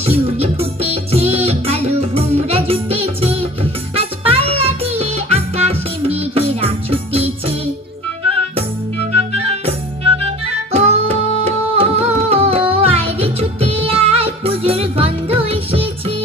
শিউলি ফুটেছে, কালো ভোমরা জুটেছে, আজ পাল্লা দিয়ে আকাশে মেঘেরা ছুটেছে। ও আয় রে ছুটে আয়, পুজোর গন্ধ এসেছে।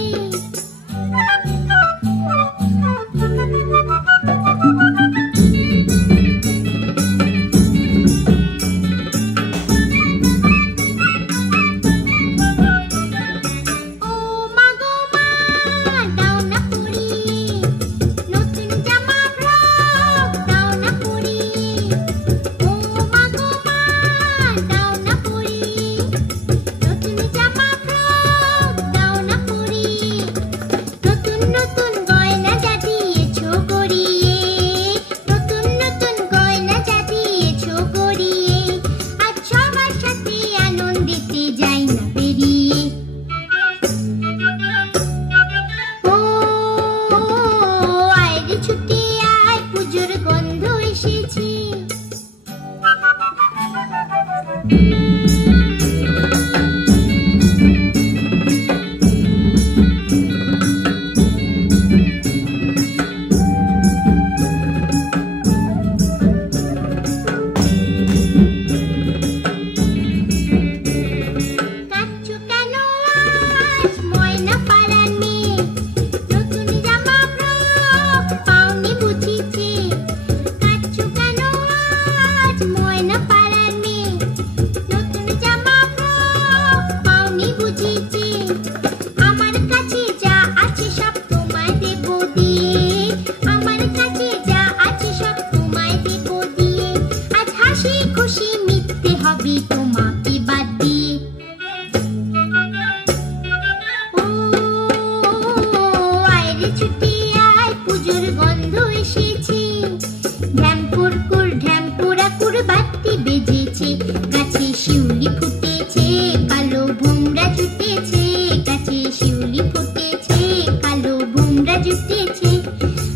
গাছে শিউলি ফুটেছে, কালো ভোমরা জুটেছে, গাছে শিউলি ফুটেছে, কালো ভোমরা জুটেছে,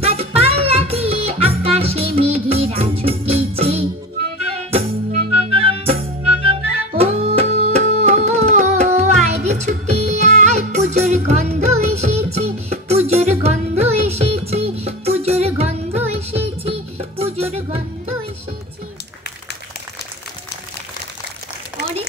আজ পাল্লা দিয়ে আকাশে মেঘেরা ছুটেছে। ও আয় রে ছুটে আয়, পুজোর গন্ধ এসেছে, পুজোর গন্ধ এসেছে, পুজোর গন্ধ এসেছে, পুজোর গন্ধ এসেছে। অনেক